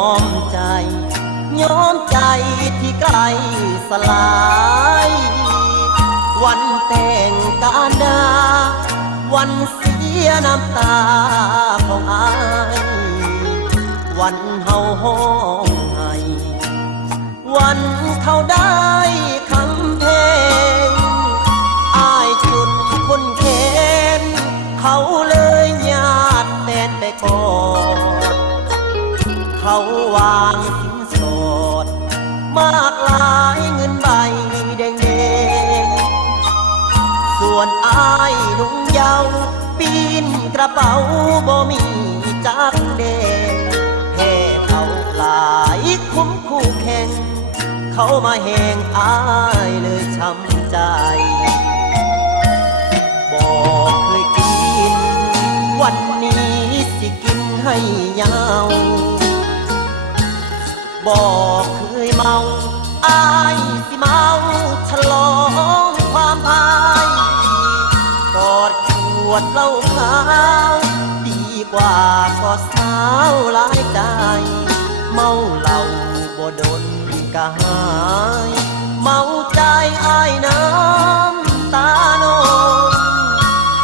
อมใจยอมใจที่ใกล้สลายวันแต่งการดาวันเสียน้ำตาของอายวันเฮาห้องไห้วันเขาได้คำเพลงอายจุดคนเข็นเขาเลยญาติแฟนไปกอดเขาวางสินสอดมากหลายเงินใบแดงๆส่วนอายนุ่งเยาว์ปีนกระเป๋าบ่มีจักเดงแพ้เขาหลายคุ้มคู่แข่งเขามาแหงอายเลยช้ำใจบอกเคยกินวันนี้สิกินให้ยาวบอกเคยเมาอายสิเมาฉลองความอายกอดขวดเหล้าขาวดีกว่าก็สาวหลายใจเมาเหล้าบ่ดนกะหายเมาใจอายน้ำตาโน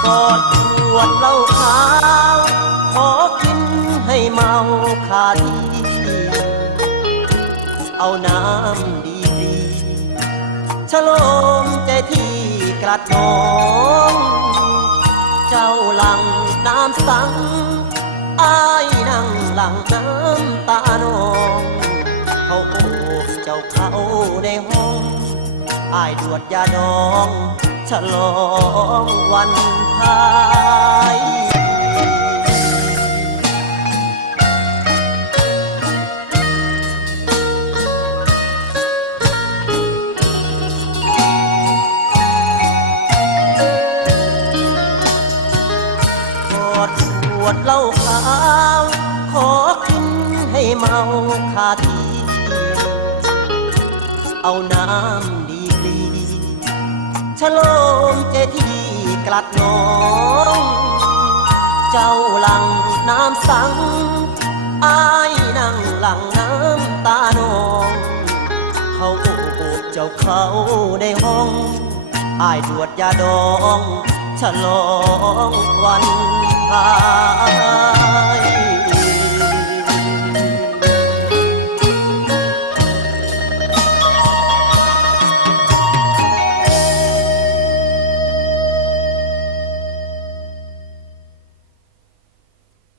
กอดขวดเหล้าขาวขอกินให้เมาขาดที่เอาน้ำดีฉลมใจที่กระนองเจ้าหลังน้ำสังอายนั่งหลังน้ำตานองเขาโอบเจ้าเข้าในห้องอายดวดยาดองฉลองวันพายขวดเหล้าขาวขอกินให้เมาคาทีเอาน้ำดีกรีฉลมเจที่กลัดน้องเจ้าหลังน้ำสังอายนั่งหลังน้ำตานองเขาโอบเจ้าเขาในห้องอายดวดยาดองฉลองวันพาย